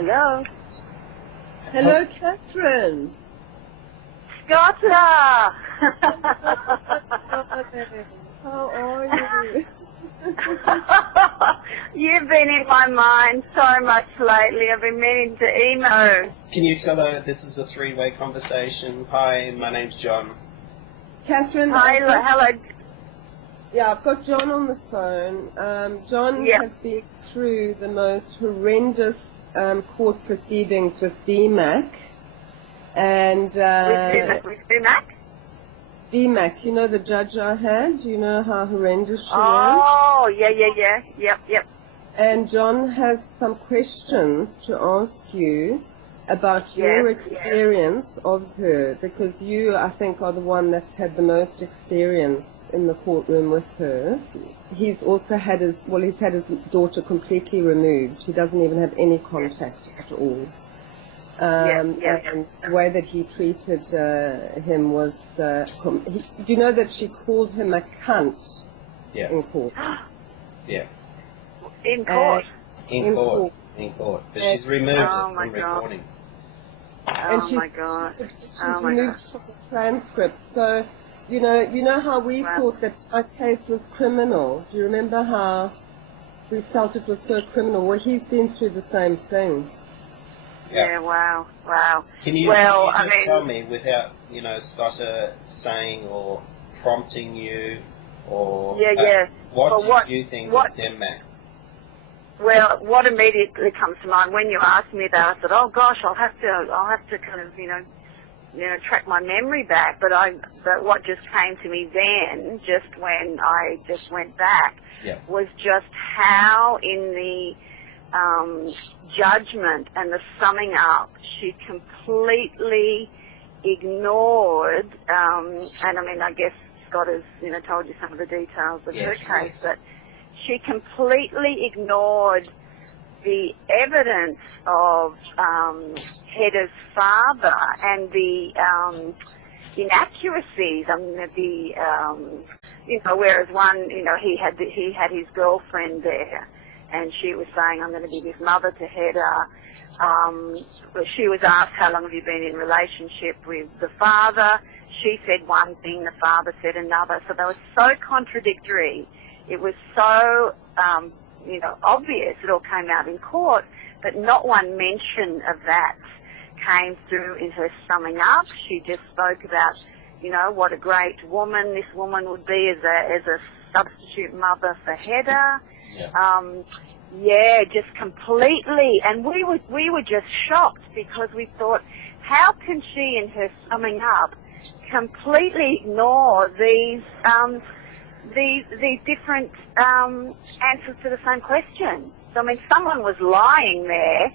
Hello. Hello, Catherine. Scotta! How are you? You've been in my mind so much lately. I've been meaning to email. Can you tell her this is a three-way conversation? Hi, my name's John. Catherine. Hi, hello. Yeah, I've got John on the phone. John has been through the most horrendous court proceedings with Demack. And with Demack? Demack, you know the judge I had? You know how horrendous she is? Oh, yeah. Yep. And John has some questions to ask you about your experience of her, because you, I think, are the one that's had the most experience in the courtroom with her. He's also had his daughter completely removed. He doesn't even have any contact at all. And the way that he treated him was, do you know that she called him a cunt in court? In court? In court. But she's removed it from recordings. My God. She's removed from the transcript. So, you know how we thought that our case was criminal. Do you remember how we felt it was so criminal? Well, he's been through the same thing. Yeah, wow. Can you just tell me, without, Scotta saying or prompting you, or what did you think of Demack? Well, what immediately comes to mind when you asked me that, I said, "Oh gosh, I'll have to kind of, track my memory back." But what just came to me then, just when I just went back, was just how in the judgment and the summing up, she completely ignored, and I mean, I guess Scott has, told you some of the details of her case, but she completely ignored the evidence of Hedda's father and the inaccuracies. I mean, whereas one, he had his girlfriend there, and she was saying, "I'm going to be his mother to Hedda." She was asked, "How long have you been in relationship with the father?" She said one thing, the father said another. So they were so contradictory. It was so, obvious. It all came out in court, but not one mention of that came through in her summing up. She just spoke about, what a great woman this woman would be as a substitute mother for Hedda. Just completely. And we were just shocked, because we thought, how can she, in her summing up, completely ignore these different answers to the same question? So, I mean, someone was lying there.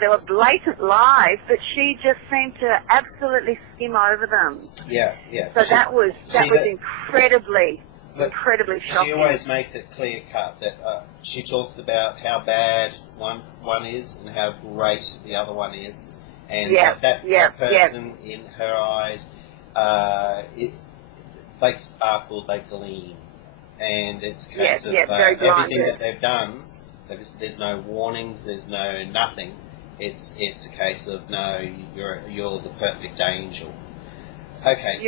There were blatant lies, but she just seemed to absolutely skim over them. So that was incredibly shocking. She always makes it clear cut that she talks about how bad one is and how great the other one is, and that person in her eyes, they sparkle, they gleam, and it's a case of everything that they've done. There's no warnings. There's no nothing. It's a case of no. You're the perfect angel. Okay.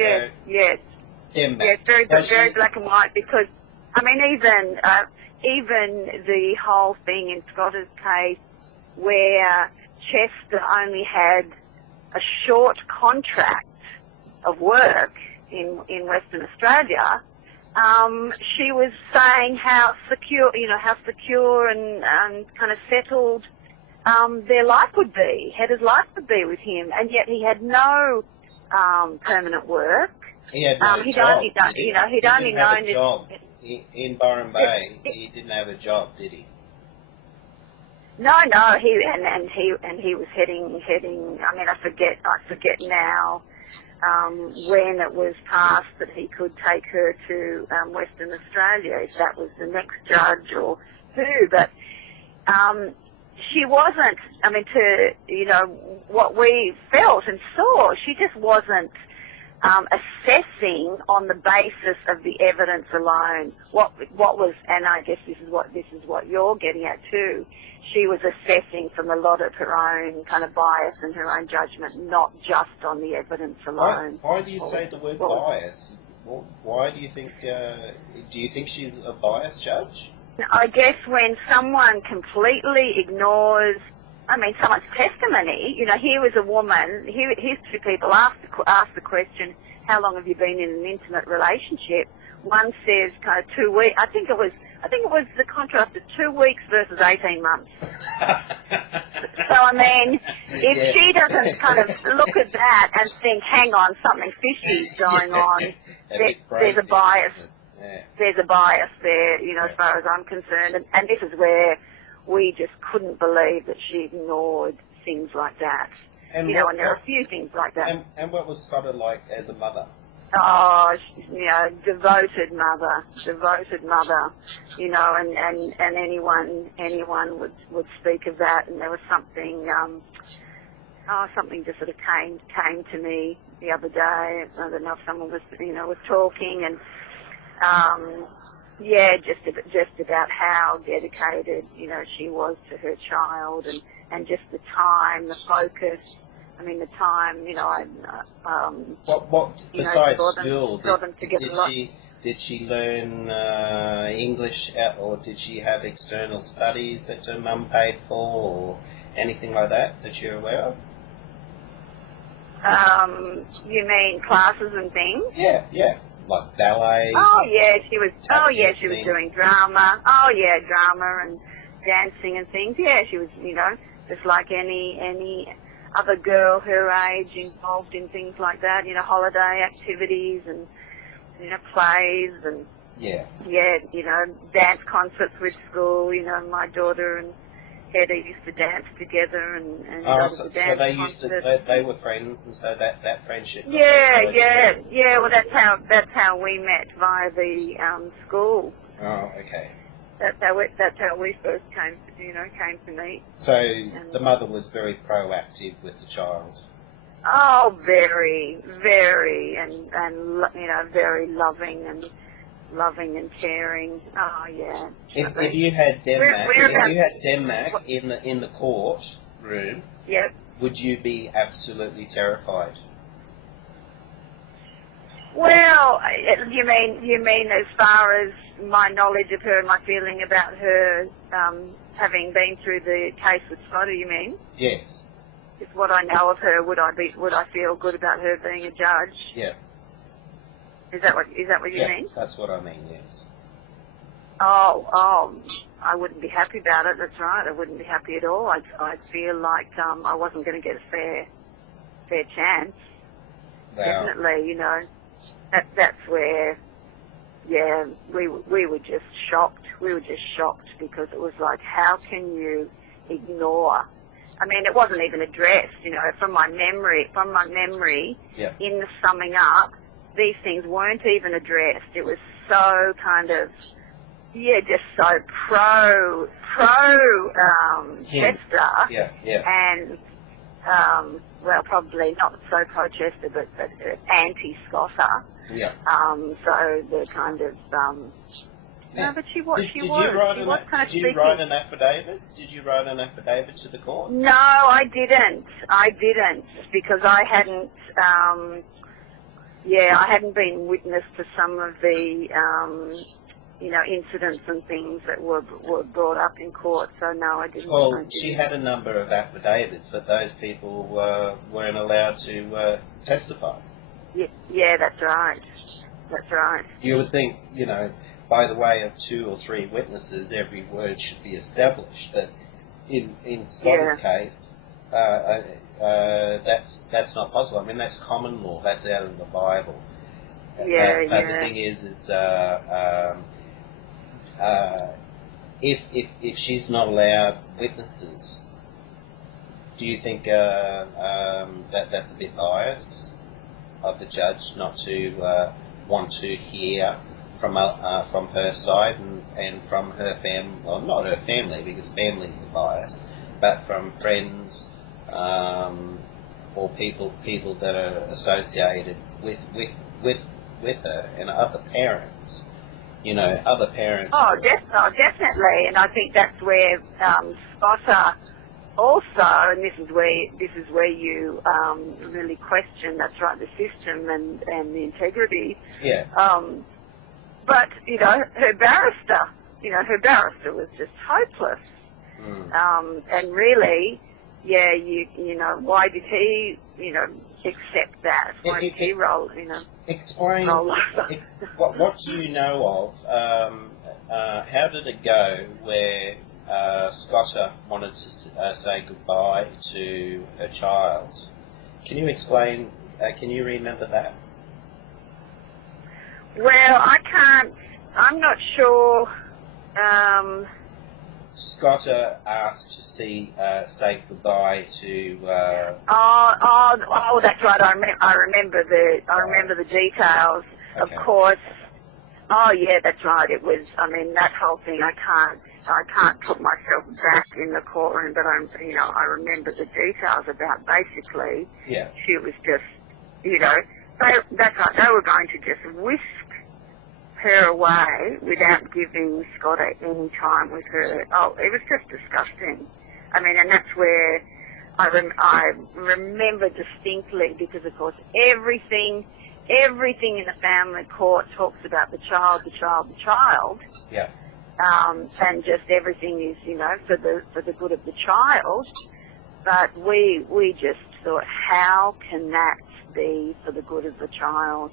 It's very black and white, because I mean, even the whole thing in Scotta's case, where Chester only had a short contract of work in Western Australia. She was saying how secure and kind of settled their life would be, Hedda's life would be with him, and yet he had no permanent work. He had no job. He'd only known a job in Byron Bay. He didn't have a job, did he? No. He was heading. I mean, I forget now. When it was passed that he could take her to Western Australia, if that was the next judge or who, but she wasn't, I mean, to, what we felt and saw, she just wasn't assessing on the basis of the evidence alone what was, and I guess this is what you're getting at too. She was assessing from a lot of her own kind of bias and her own judgment, not just on the evidence alone. Why do you say the word bias? Why do you think she's a biased judge? I guess when someone completely ignores, someone's testimony, here was a woman, here's two people asked the question, how long have you been in an intimate relationship? One says kind of 2 weeks. I think it was the contrast of 2 weeks versus 18 months. So, if she doesn't kind of look at that and think, hang on, something fishy is going on, there's a bias. Yeah. There's a bias there, as far as I'm concerned. And this is where we just couldn't believe that she ignored things like that. And and there are a few things like that. And what was Scotta like as a mother? Oh, devoted mother, and anyone would speak of that, and there was something, something just sort of came to me the other day. I don't know if someone was talking, and just about how dedicated, she was to her child, and just the time, the focus. The time, What besides school, did she learn English, or did she have external studies that her mum paid for, or anything like that you're aware of? You mean classes and things? Yeah, like ballet. Oh yeah, she was doing drama. Oh yeah, drama and dancing and things. Yeah, she was, just like any other girl her age involved in things like that, holiday activities and, plays and, dance concerts with school. My daughter and Hedda used to dance together and go to the dance concerts. They were friends, and so that friendship. Yeah. Well, that's how we met via the school. Oh, okay. That's how we first came to meet. So the mother was very proactive with the child. Oh, very, very, and very loving and caring. Oh yeah. If you had Demack in the court room, yep, would you be absolutely terrified? Well, you mean as far as my knowledge of her and my feeling about her having been through the case with Scotta, you mean? Yes. If what I know of her, would I feel good about her being a judge? Yeah. Is that what you mean? That's what I mean, yes. Oh, I wouldn't be happy about it, that's right. I wouldn't be happy at all. I'd feel like I wasn't going to get a fair chance. Wow. Definitely, that's where, we were just shocked. We were just shocked because it was like, how can you ignore? It wasn't even addressed, from my memory, in the summing up, these things weren't even addressed. It was so kind of, just so pro Chester. And, well, probably not so pro-Chester, but anti-Scotta. Yeah. So the kind of, no, but she was. Did you write an affidavit? Did you write an affidavit to the court? No, I didn't, because I hadn't, I hadn't been witness to some of the, incidents and things that were brought up in court, so no, I didn't. Well, she had a number of affidavits, but those people weren't allowed to testify. Yeah, that's right. You would think, by the way of 2 or 3 witnesses, every word should be established, but in Scotta's case, that's not possible. That's common law. That's out of the Bible. But the thing is if she's not allowed witnesses, do you think that's a bit biased of the judge not to want to hear from her side and from her family, well, not her family because family's biased, but from friends, or people that are associated with her and other parents. Other parents. Definitely, and I think that's where Scotta also, and this is where you really question, that's right, the system and the integrity. Yeah. But her barrister was just hopeless. And really, why did he, accept that? Why did he roll, Explain. roll over? What do you know of? How did it go where Scotta wanted to say goodbye to her child? Can you explain? Can you remember that? Well, I can't. I'm not sure. Scotta asked to say goodbye to. Oh, that's right. I remember the details. Okay. Of course. Oh, yeah, that's right. It was. I mean, that whole thing. I can't put myself back in the courtroom, but I remember the details about basically. Yeah. She was just, that's right. They were going to just whisk her away without giving Scotta any time with her. Oh, it was just disgusting. I mean, and that's where I remember distinctly, because of course everything in the family court talks about the child. Yeah. And just everything is, for the good of the child. But we just thought, how can that be for the good of the child?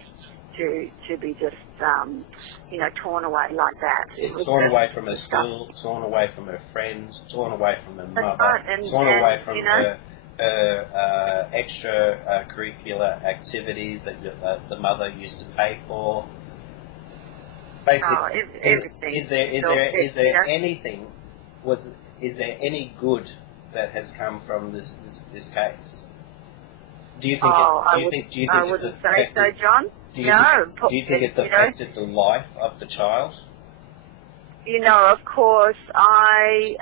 To be just, torn away like that. Torn away from her school, torn away from her friends, torn away from her mother, right. torn away from her extra-curricular activities that the mother used to pay for. Basically, everything. Is there anything? Is there any good that has come from this case? Do you think? I wouldn't say so, John. Do you think it's affected the life of the child? Of course, I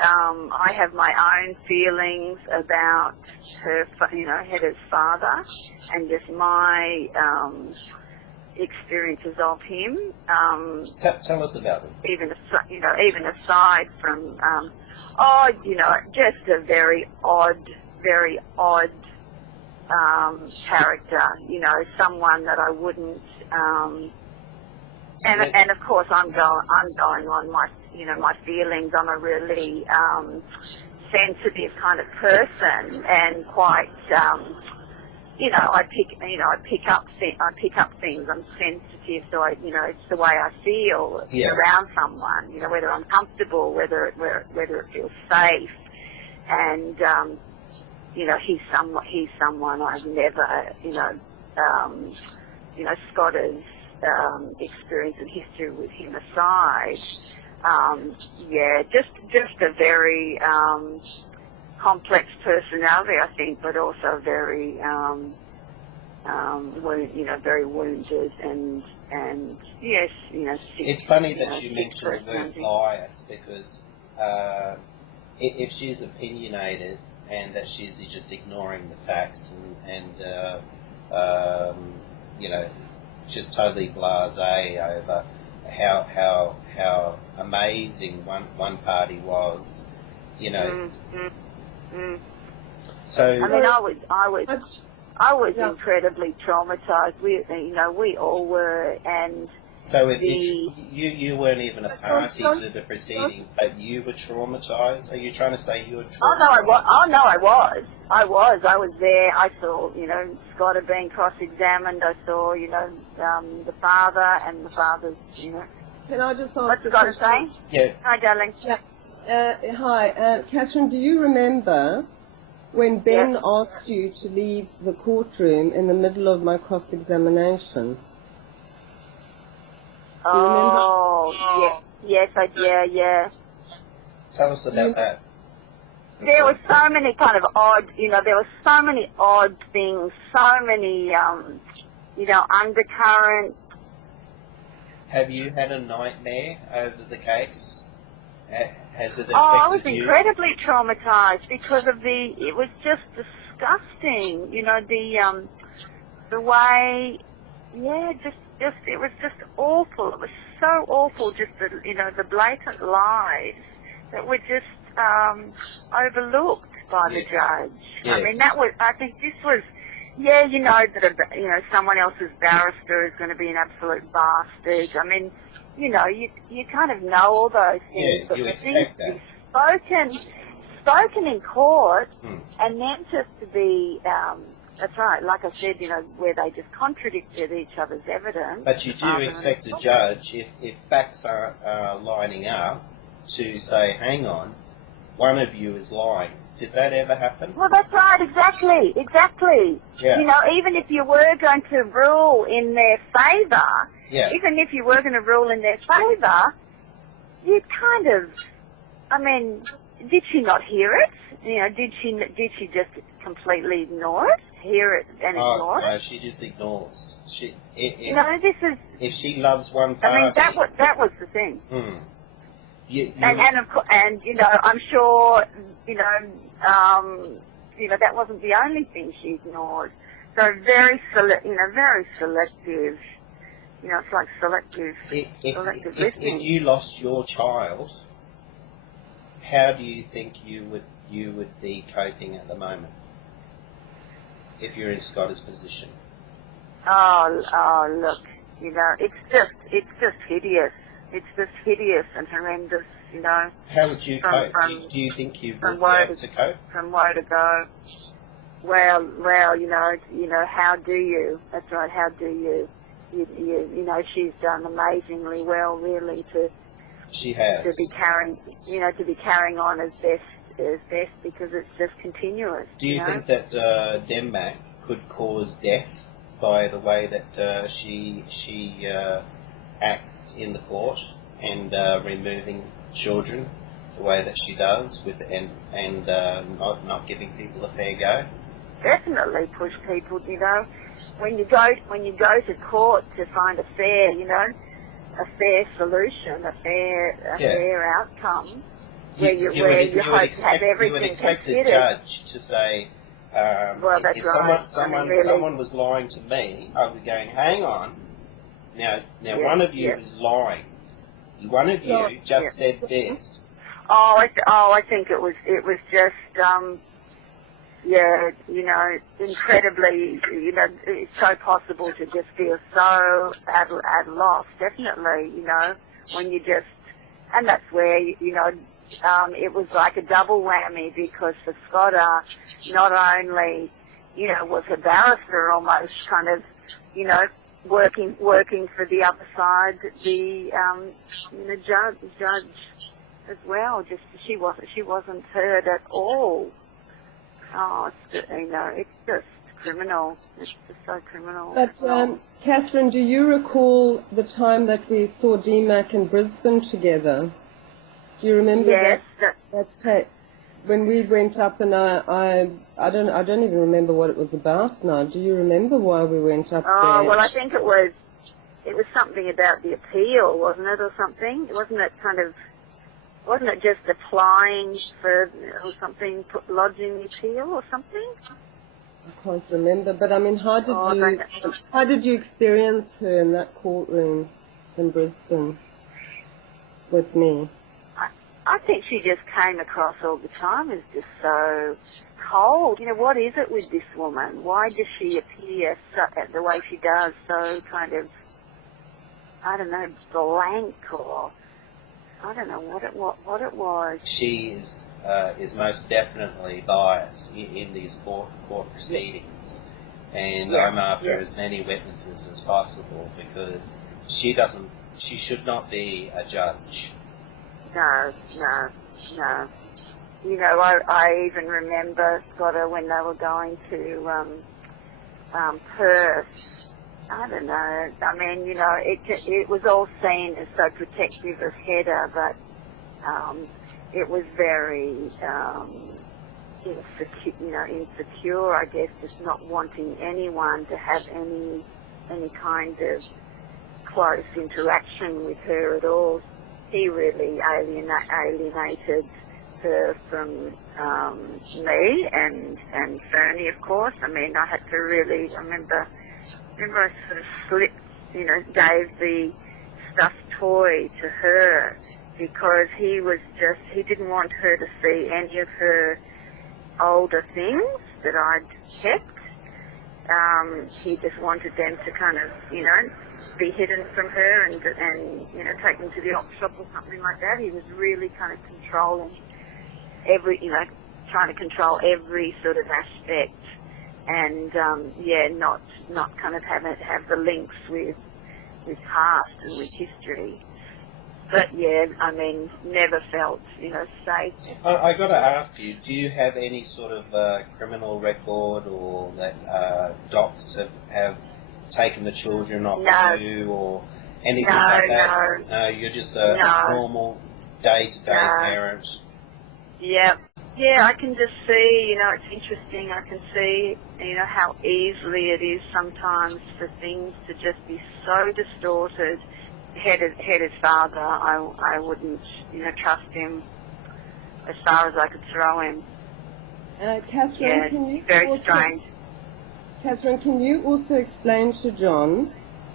have my own feelings about her, Hedda's father, and just my experiences of him. Tell us about them. Even aside from, just a very odd character. Someone that I wouldn't. And of course, I'm going on my feelings. I'm a really sensitive kind of person, and quite. I pick up things. I'm sensitive, so it's the way I feel around someone. Whether I'm comfortable, whether it feels safe, and he's someone I've never, Scotta's experience and history with him aside. Just a very complex personality, I think, but also very, very wounded and yes, It's funny that you mentioned the word bias, because if she's opinionated and that she's just ignoring the facts and just totally blasé over how amazing one party was, So I was incredibly traumatized. We all were, and so you weren't even a party to the proceedings, but you were traumatized. Are you trying to say you were traumatized? I was there. I saw, Scotta being cross-examined. I saw, the father and the father's, Can I just ask what's Scotta saying? Yeah. Hi, darling. Yeah. Hi, Catherine, do you remember when Ben asked you to leave the courtroom in the middle of my cross-examination? Oh, yes, yeah. Tell us about that. There were so many kind of odd, there were so many odd things, so many, undercurrents. Have you had a nightmare over the case? Has it affected you? I was incredibly traumatized because of it was just disgusting, the way, it was just awful. It was so awful, just the blatant lies that were just overlooked by the judge. Yes. I mean, I think this was, that someone else's barrister is going to be an absolute bastard. I mean, you kind of know all those things. Yeah, but you the expect things that. spoken in court, and then just to be, that's right, like I said, where they just contradicted each other's evidence. But you do expect a judge, if facts aren't lining up, to say, hang on, one of you is lying. Did that ever happen? Well, that's right, exactly. Yeah. Even if you were going to rule in their favour, you kind of, I mean, did she not hear it? Did she just completely ignore it? Hear it and ignore it? No, she just ignores. If she loves one party... I mean, that was the thing. And I'm sure, that wasn't the only thing she ignored. So very selective, it's like selective listening. If you lost your child, how do you think you would be coping at the moment? If you're in Scotta's position? Oh, look, it's just hideous. It's just hideous and horrendous, How would you cope? Do you think you would be able to cope? From where to go. Well, how do you? That's right, how do you? She's done amazingly well, really, She has. to be carrying on as best because it's just continuous. Do you think that Demack could cause death by the way that she acts in the court and removing children the way that she does and not giving people a fair go? Definitely push people, when you go to court to find a fair solution, a fair outcome, where you hope to have everything considered. You would expect a judge to say, well, that's if right. someone was lying to me, I would be going, hang on, now one of you is lying. One of you just said this. I think it was just incredibly, it's so possible to just feel so at loss, definitely, when you just, and that's where, it was like a double whammy because for Scotta, not only, was a barrister almost kind of, working for the other side, the judge as well. Just she wasn't heard at all. Oh, it's just criminal. It's just so criminal. But Catherine, do you recall the time that we saw Demack in Brisbane together? Do you remember that tape? When we went up, and I don't even remember what it was about now. Do you remember why we went up there? Oh, well, I think it was something about the appeal, wasn't it, or something? Wasn't it just applying for or something, lodging the appeal or something? I can't remember, but I mean, how did you experience her in that courtroom in Brisbane with me? I think she just came across all the time as just so cold. What is it with this woman? Why does she appear the way she does, so kind of, I don't know, blank, or I don't know what it was. She is most definitely biased in these court proceedings, and I'm after as many witnesses as possible because she should not be a judge. No. I even remember, Scotta, when they were going to Perth. I don't know. I mean, it was all seen as so protective of Hedda, but it was very insecure, I guess, just not wanting anyone to have any kind of close interaction with her at all. he really alienated her from me and Fernie, of course. I mean, I had to really, I remember I sort of slipped, gave the stuffed toy to her because he didn't want her to see any of her older things that I'd kept. He just wanted them to kind of, be hidden from her and take them to the op shop or something like that. He was really kind of controlling trying to control every sort of aspect and, not kind of have the links with past and with history. But yeah, I mean, never felt, safe. I got to ask you, do you have any sort of criminal record or that docs have taken the children off you or anything like that? No, you're just a normal day-to-day parent. Yep. Yeah, I can just see, it's interesting. I can see, how easily it is sometimes for things to just be so distorted. Head's father, I wouldn't, trust him as far as I could throw him. Catherine, can you very strange. Catherine, can you also explain to John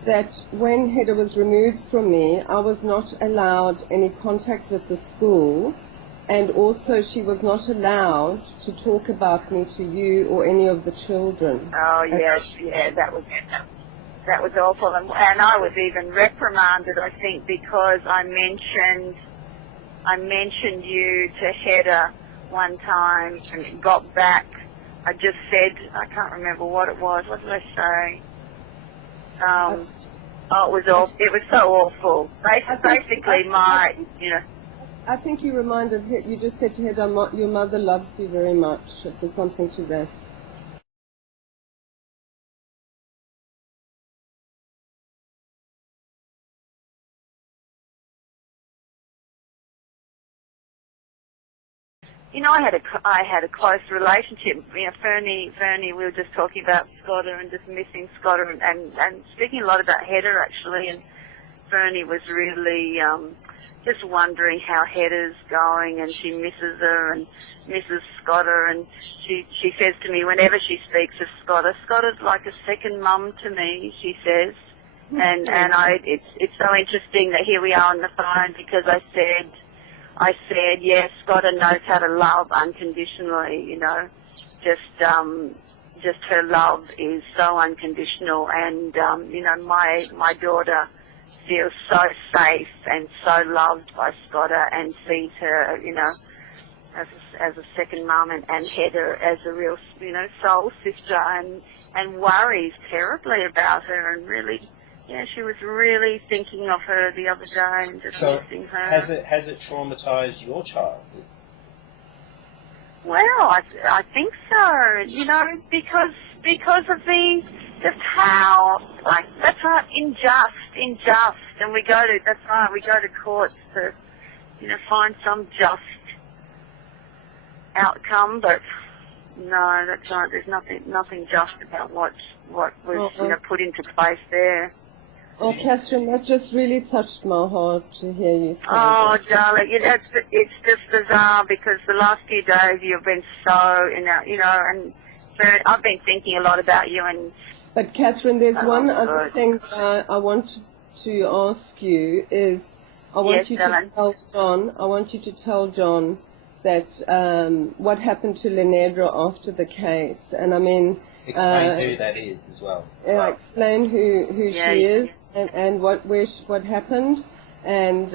that when Hedda was removed from me, I was not allowed any contact with the school, and also she was not allowed to talk about me to you or any of the children? Oh, yes, that was awful. And I was even reprimanded, I think, because I mentioned you to Hedda one time and got back. I just said, I can't remember what it was. What did I say? It was so awful. Basically, I think you reminded, you just said to Hedda, your mother loves you very much. It was something to that. I had a close relationship. Fernie, we were just talking about Scotta and just missing Scotta and speaking a lot about Hedda actually. And Fernie was really just wondering how Hedda's going, and she misses her and misses Scotta. And she says to me whenever she speaks of Scotta, Scotta's like a second mum to me, she says. And it's so interesting that here we are on the phone because I said, yes, Scotta knows how to love unconditionally, just her love is so unconditional, and, my daughter feels so safe and so loved by Scotta and sees her, as a second mum and Hedda as a real, soul sister and worries terribly about her and really... Yeah, she was really thinking of her the other day and just missing her. Has it traumatized your childhood? Well, I think so. Because of just how that's right, unjust, and we go to courts to find some just outcome, but no, that's right. There's nothing just about what was put into place there. Oh, Catherine, that just really touched my heart to hear you say Oh, that. darling, it's just bizarre because the last few days you've been so, and I've been thinking a lot about you. But Catherine, there's one other thing I want to ask you is I want you to tell John that what happened to Lenedra after the case, and I mean. Explain who that is as well. Explain who she is and what happened, and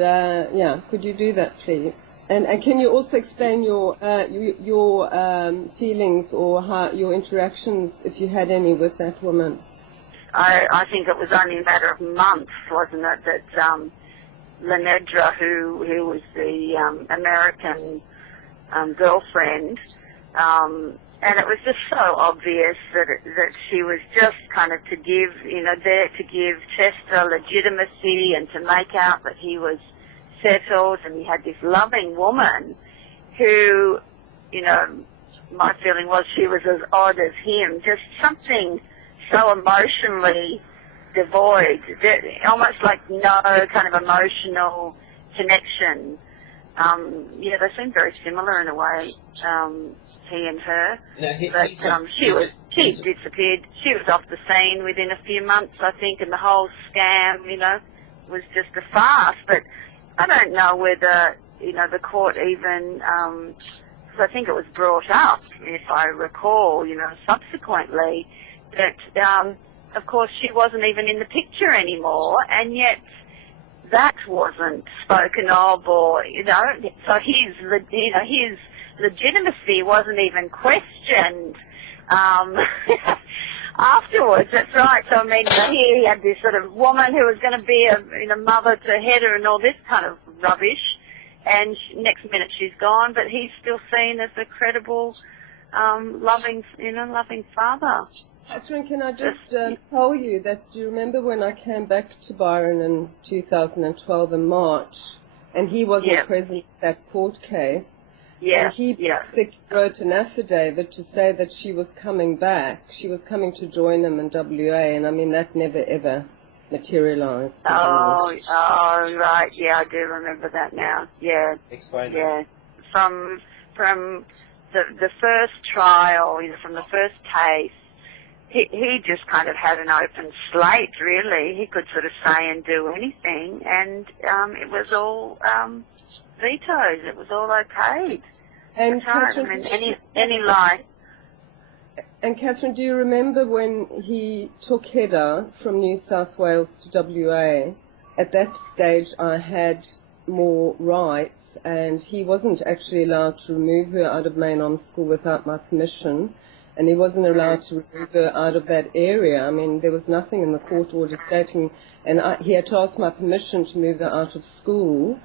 could you do that, please? And can you also explain your feelings or your interactions, if you had any, with that woman? I think it was only a matter of months, wasn't it, that Lenedra, who was the American girlfriend. And it was just so obvious that she was just kind of there to give Chester legitimacy and to make out that he was settled, and he had this loving woman who, my feeling was she was as odd as him, just something so emotionally devoid, almost like no kind of emotional connection. Yeah, they seem very similar in a way, he and her. But she disappeared. She was off the scene within a few months, I think, and the whole scam, you know, was just a farce. But I don't know whether, you know, the court even, because I think it was brought up, if I recall, you know, subsequently, that, of course, she wasn't even in the picture anymore, and yet that wasn't spoken of, or, you know, so his legitimacy wasn't even questioned afterwards. That's right. So, I mean, here he had this sort of woman who was going to be a mother to Hedda and all this kind of rubbish, and next minute she's gone, but he's still seen as a credible, loving father. Catherine, can I just tell you that, do you remember when I came back to Byron in 2012 in March, and he wasn't present at that court case, and he wrote an affidavit to say that she was coming back, she was coming to join him in WA, and I mean, that never ever materialized. Oh, right, yeah, I do remember that now, yeah. Explain that. Yeah, from the first trial, you know, from the first case, he just kind of had an open slate, really. He could sort of say and do anything, and it was all vetoed. It was all okayed. And Catherine, I mean, any lie. And Catherine, do you remember when he took Hedda from New South Wales to WA? At that stage, I had more rights, and he wasn't actually allowed to remove her out of Main Arms School without my permission. And he wasn't allowed to remove her out of that area. I mean, there was nothing in the court order stating, and he had to ask my permission to move her out of school.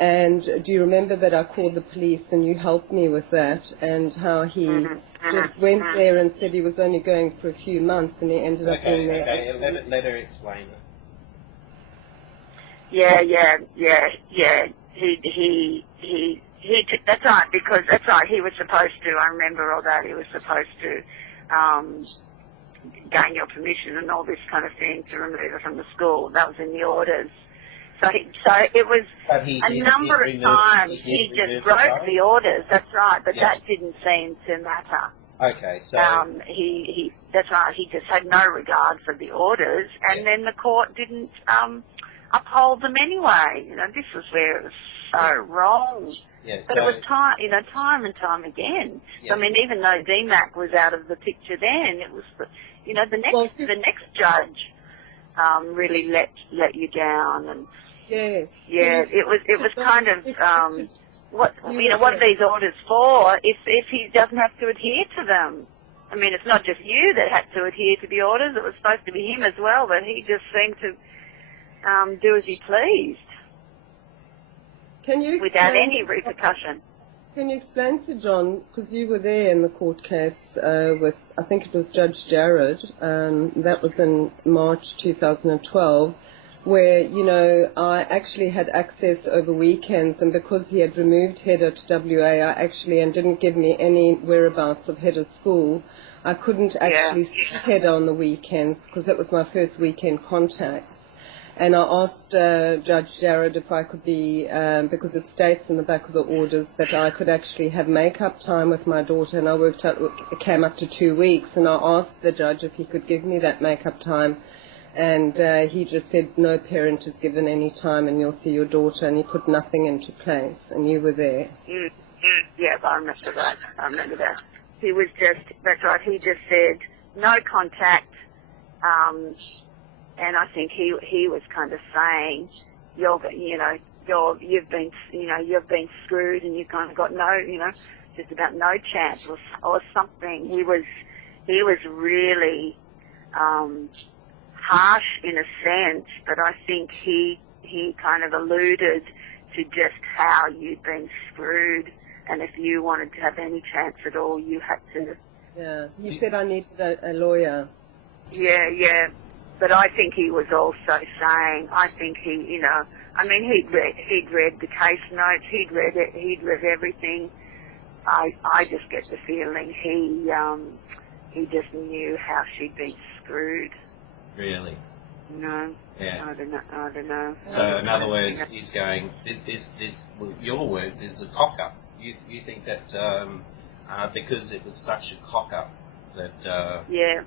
And do you remember that I called the police and you helped me with that, and how he just went there and said he was only going for a few months, and he ended up being there. Okay, let her explain it. Yeah. That's right, because that's right, he was supposed to, I remember all that, he was supposed to gain your permission and all this kind of thing to remove her from the school. That was in the orders. So it was a number of times he just wrote the orders, that's right, but that didn't seem to matter. Okay, so... that's right, he just had no regard for the orders, and then the court didn't uphold them anyway. You know, this was where it was so wrong. Yeah, but it was time and time again. Yeah. I mean, even though Demack was out of the picture then, it was, you know, the next judge really let you down, and it was kind of what are these orders for if he doesn't have to adhere to them? I mean, it's not just you that had to adhere to the orders; it was supposed to be him as well, but he just seemed to do as he pleased. Without any repercussion. Can you explain to John, because you were there in the court case with, I think it was Judge Jared, that was in March 2012, where, you know, I actually had access over weekends, and because he had removed Hedda to WA, and didn't give me any whereabouts of Hedda's school, I couldn't actually see Hedda on the weekends, because that was my first weekend contact. And I asked Judge Jared if I could be, because it states in the back of the orders that I could actually have make-up time with my daughter, and I worked out it came up to 2 weeks, and I asked the judge if he could give me that make-up time, and he just said no parent is given any time and you'll see your daughter, and he put nothing into place, and you were there. Yeah, I remember that. He was that's right, he just said no contact, and I think he was kind of saying, you've been screwed, and you've kind of got just about no chance or something. He was really harsh in a sense, but I think he kind of alluded to just how you'd been screwed, and if you wanted to have any chance at all, you had to. Yeah, he said I needed a lawyer. Yeah. But I think he was also saying, he'd read the case notes, he'd read everything. I just get the feeling he just knew how she'd been screwed. Really? No. Yeah. I don't know. So in other words, he's going. Your words is the cock up. You think that because it was such a cock up that. Yeah.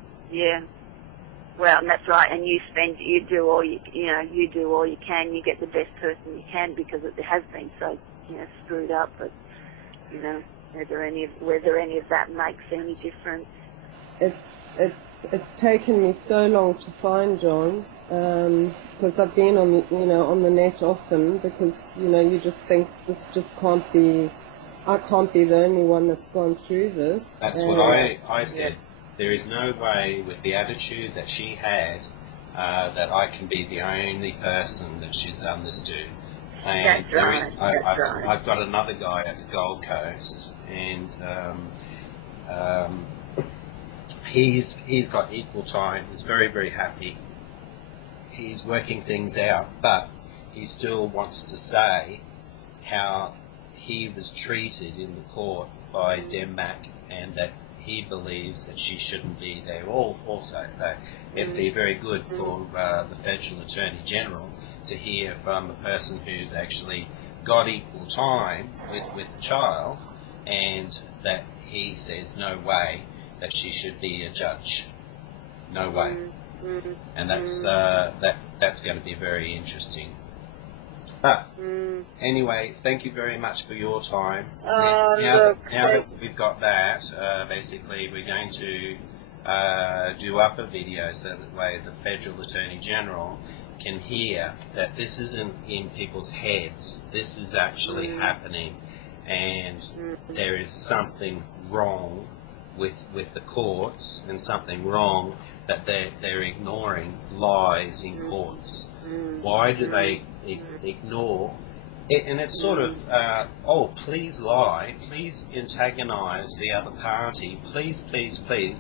Well, and that's right. And you do all you do all you can. You get the best person you can because it has been so screwed up. But whether any of that makes any difference. It's taken me so long to find John, because I've been on the net often, because you just think this just can't be. I can't be the only one that's gone through this. That's what I said. There is no way, with the attitude that she had, that I can be the only person that she's done this to. And that's right. I've got another guy at the Gold Coast, and he's got equal time. He's very, very happy. He's working things out, but he still wants to say how he was treated in the court by Demack, and that he believes that she shouldn't be there also. So it'd be very good for the Federal Attorney General to hear from a person who's actually got equal time with the child, and that he says no way that she should be a judge. No way. And that's going to be very interesting. But anyway, thank you very much for your time. Now that we've got that, basically we're going to do up a video so that way the Federal Attorney General can hear that this isn't in people's heads. This is actually happening, and there is something wrong with the courts, and something wrong that they're ignoring lies in courts. Why do they ignore it? And it's sort of, please lie, please antagonize the other party, please,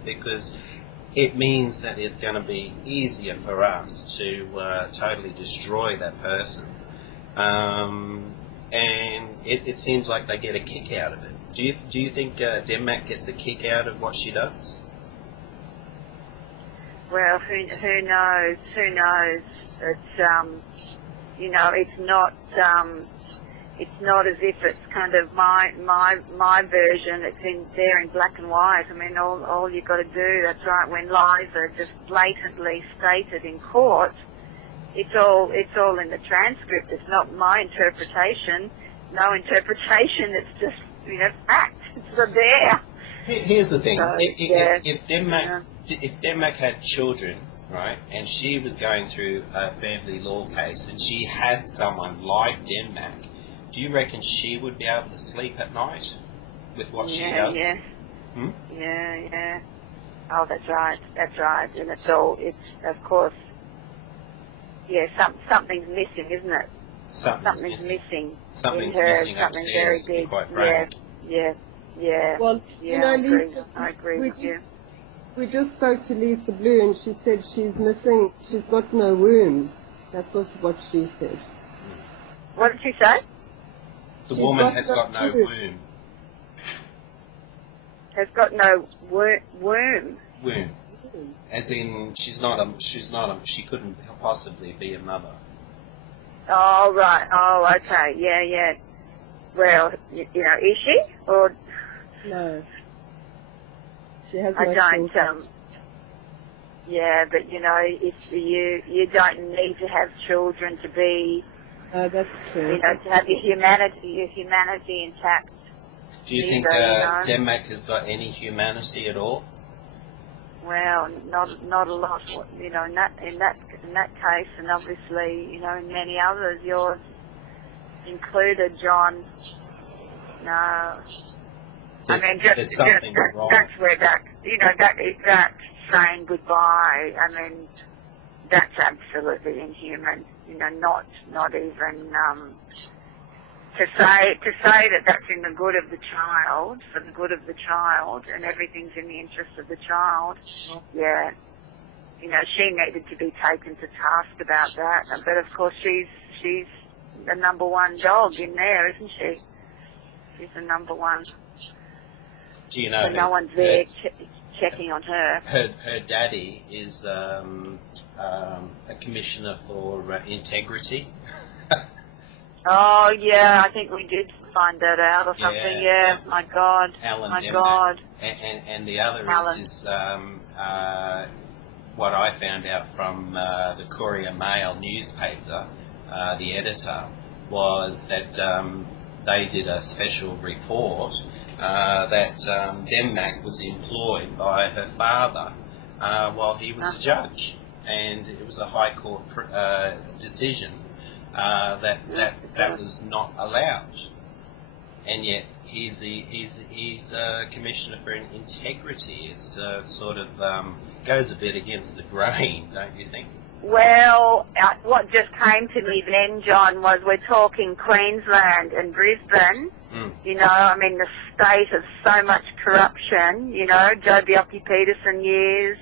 because it means that it's going to be easier for us to totally destroy that person. And it seems like they get a kick out of it. Do you think Demack gets a kick out of what she does? Well, who knows? Who knows? It's it's not as if it's kind of my version. It's there in black and white. I mean, all you've got to do. That's right. When lies are just blatantly stated in court, it's all in the transcript. It's not my interpretation. No interpretation. It's just fact. It's there. Here's the thing. So, if Demack had children, right, and she was going through a family law case, and she had someone like Demack, do you reckon she would be able to sleep at night with what she does? Yeah. Yeah. Oh, that's right. And it's of course, something's missing, isn't it? Something's missing. Something's in her, missing something upstairs, very to be big. quite frank. Yeah. Well, Lisa, I agree with you. We just spoke to Lisa Blue, and she said she's missing. She's got no womb. That was what she said. What did she say? The woman has got no womb. Has got no womb. Womb. As in, she couldn't possibly be a mother. Oh, right. Oh, okay. Yeah. Well, is she? Or... No. She has no I don't, children. yeah, but if you don't need to have children to be... that's true. To have your humanity intact. Do you think Demack has got any humanity at all? Well, not a lot. In that case, and obviously, in many others, yours included, John. No, there's something wrong. That's where that saying goodbye. I mean, that's absolutely inhuman. Not even. To say that that's in the good of the child, for the good of the child, and everything's in the interest of the child, yeah. She needed to be taken to task about that. But of course, she's the number one dog in there, isn't she? She's the number one. Do you know? So no one's there checking on her. Her daddy is a commissioner for integrity. Oh, yeah, I think we did find that out or something. Yeah, my God. Alan my Demack. God. And the other Alan. is what I found out from the Courier Mail newspaper, the editor, was that they did a special report that Demack was employed by her father while he was a judge, and it was a High Court decision that was not allowed, and yet he's a commissioner for integrity. It's sort of goes a bit against the grain, don't you think? Well, what just came to me then, John, was we're talking Queensland and Brisbane. You know, I mean, the state of so much corruption, you know, Joe Bjelke-Petersen years.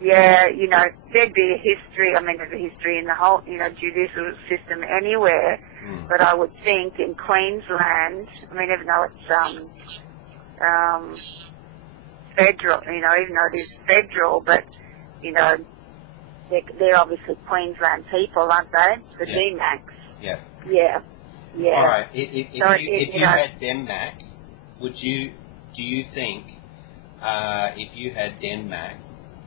Yeah, you know, there'd be a history, I mean, there's a history in the whole, you know, judicial system anywhere. But I would think in Queensland, I mean, even though it's federal, you know, even though it is federal, but, you know, they're obviously Queensland people, aren't they? The Demacks. Yeah. Yeah. Yeah. All right. If you had Demack, do you think if you had Demack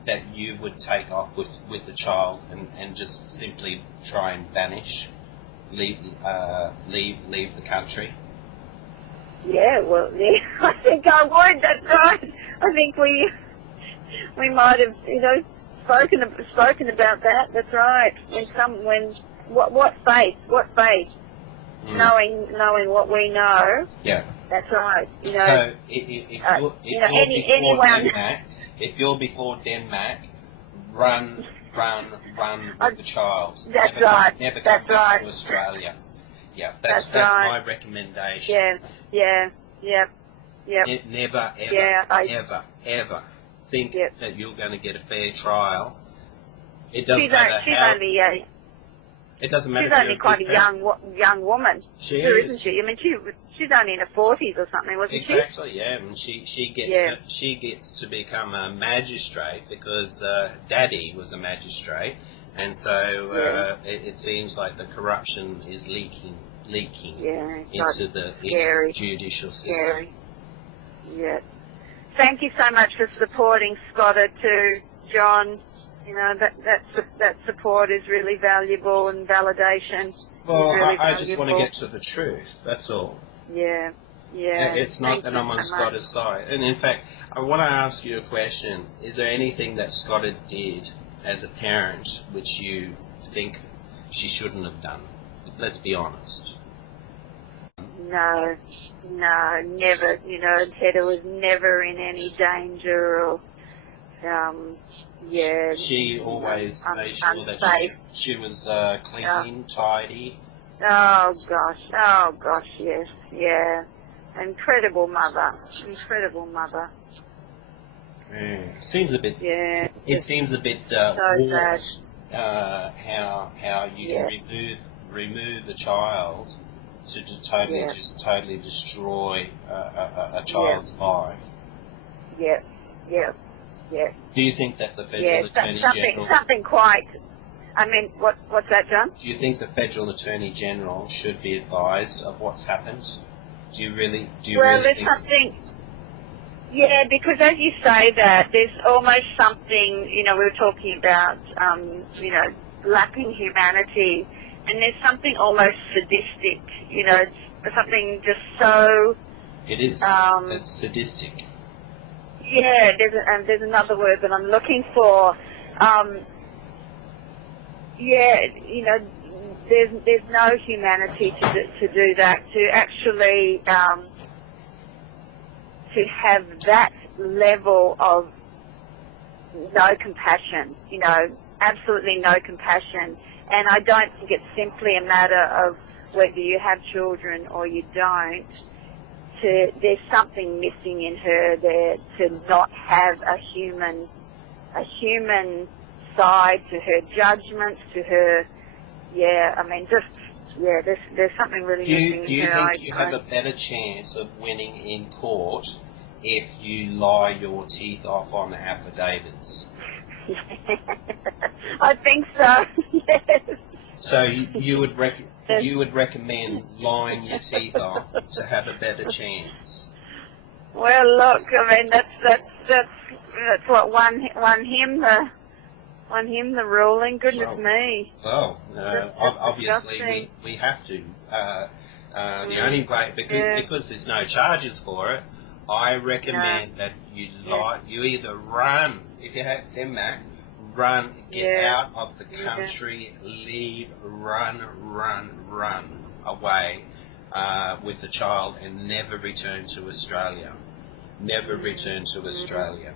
that you would take off with the child and just simply try and vanish, leave the country? Yeah, well, yeah, I think I would. That's right. I think we might have, you know, spoken about that. That's right. What faith? Knowing what we know. Yeah. That's right. You know. So if you're before Demack, run with the child. That's right. Never come back to Australia. Yeah, that's right. my recommendation. Yeah. Never, ever think that you're going to get a fair trial. It doesn't matter how. It doesn't matter. She's only quite a young woman. She is, isn't she? I mean, she's only in her 40s or something, wasn't she? Exactly. Yeah, and she gets to become a magistrate because Daddy was a magistrate, and so it seems like the corruption is leaking into the judicial system. Scary. Yeah. Thank you so much for supporting Scotta too, John. You know, that support is really valuable, and validation. Well, really I just want to get to the truth, that's all. Yeah. It's not that I'm on so Scotta's side. And in fact, I want to ask you a question. Is there anything that Scotta did as a parent which you think she shouldn't have done? Let's be honest. No, never. You know, Hedda was never in any danger or, She always made sure that she was clean, tidy. Oh gosh, yes, yeah. Incredible mother. Seems a bit. Yeah. It seems a bit so warped. How you can remove the child to totally destroy a child's life. Yeah. Do you think that the Federal Attorney General... something quite... I mean, what's that, John? Do you think the Federal Attorney General should be advised of what's happened? Do you really there's think... something... Yeah, because as you say that, there's almost something, you know, we were talking about, you know, lacking humanity, and there's something almost sadistic, you know, it's something just so... It is. It's sadistic. Yeah, there's another word that I'm looking for. You know, there's no humanity to do that, to actually to have that level of no compassion, you know, absolutely no compassion. And I don't think it's simply a matter of whether you have children or you don't. There's something missing in her there to not have a human side to her judgments, to her, there's something really missing in her. Do you think you have a better chance of winning in court if you lie your teeth off on affidavits. I think so. Yes. So you would recommend lying your teeth off to have a better chance? Well, look, I mean that's what won him the ruling. Goodness me. Well, obviously we have to. The only way, because there's no charges for it, I recommend that you you either run, if you have Demack, get out of the country, leave, run away with the child and never return to Australia. Never return to Australia.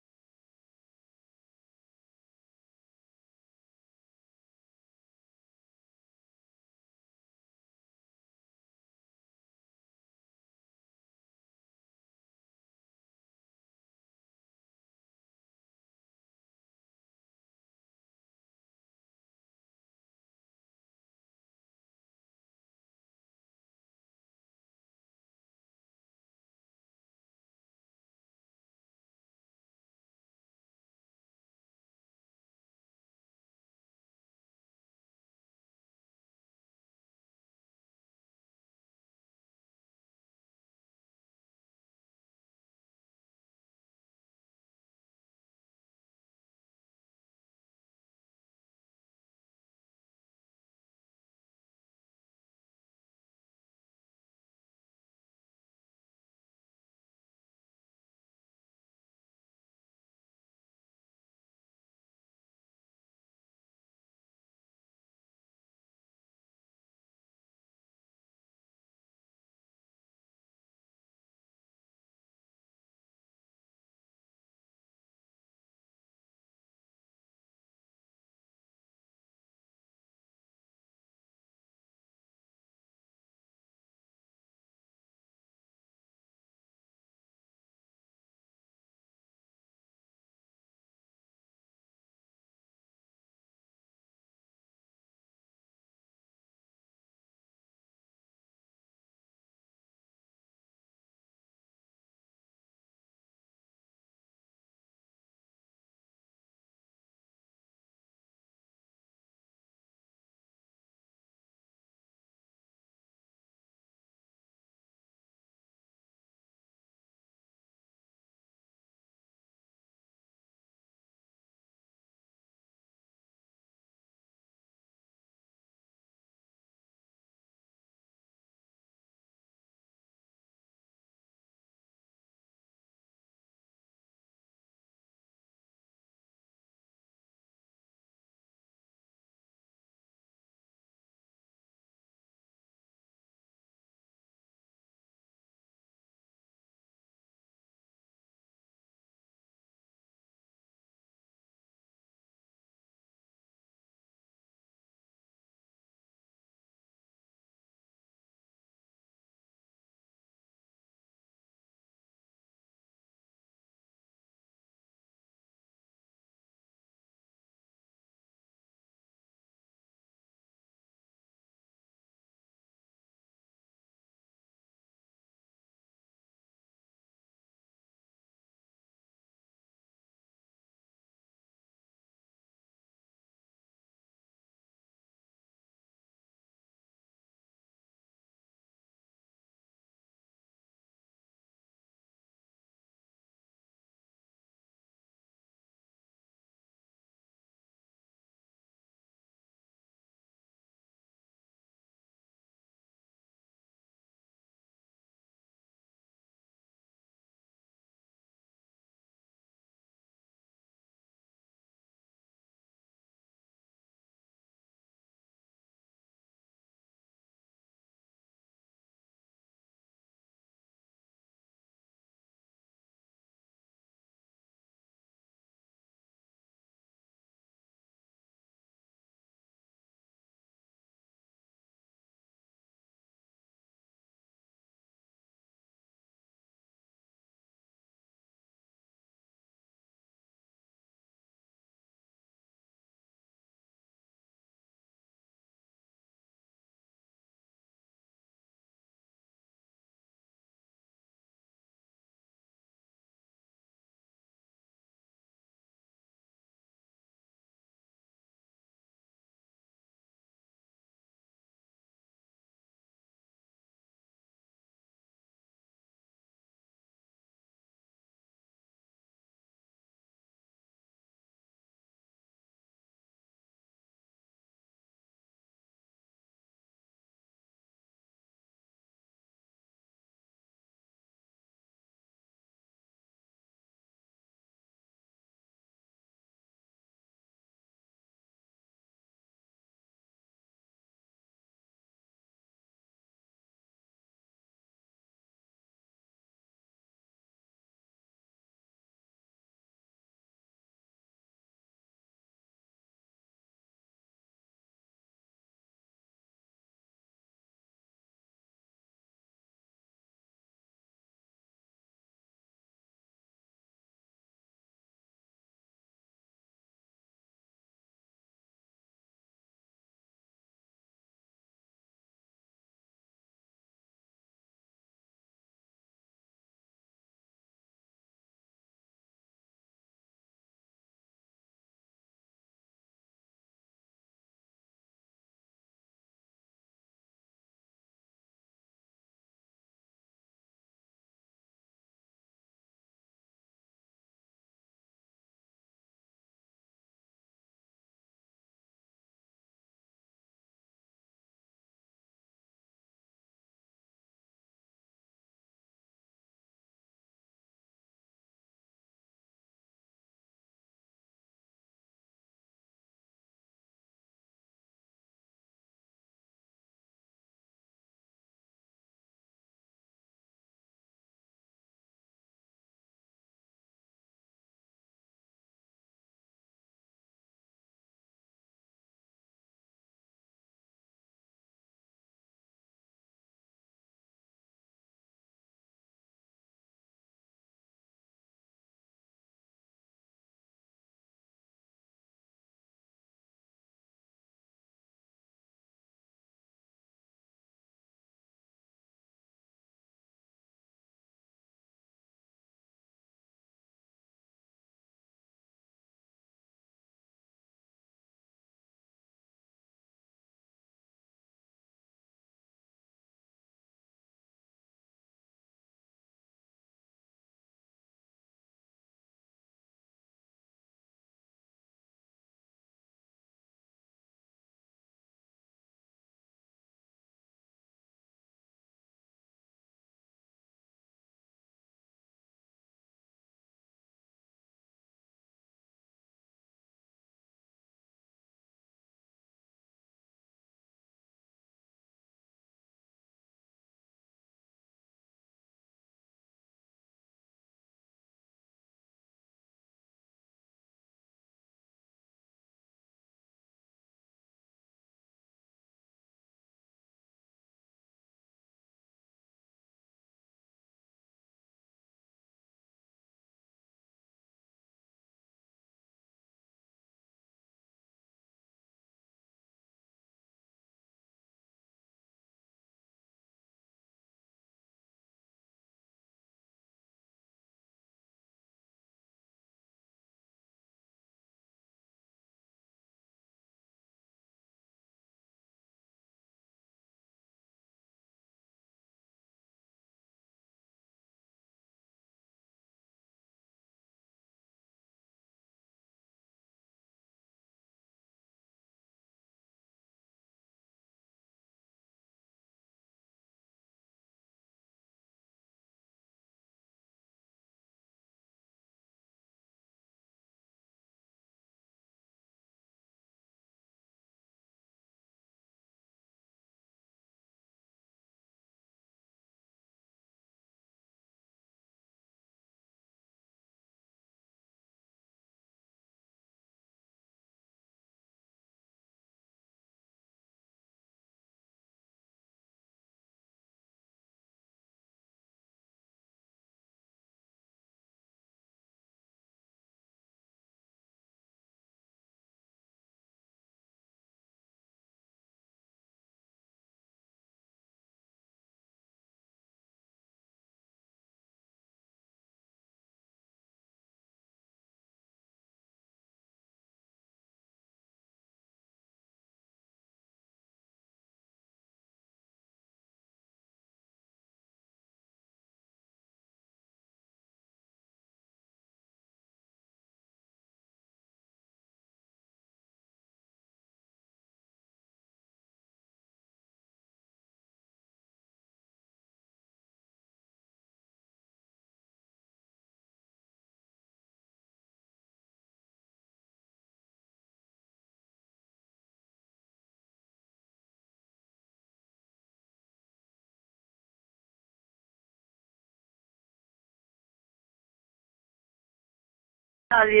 Love you.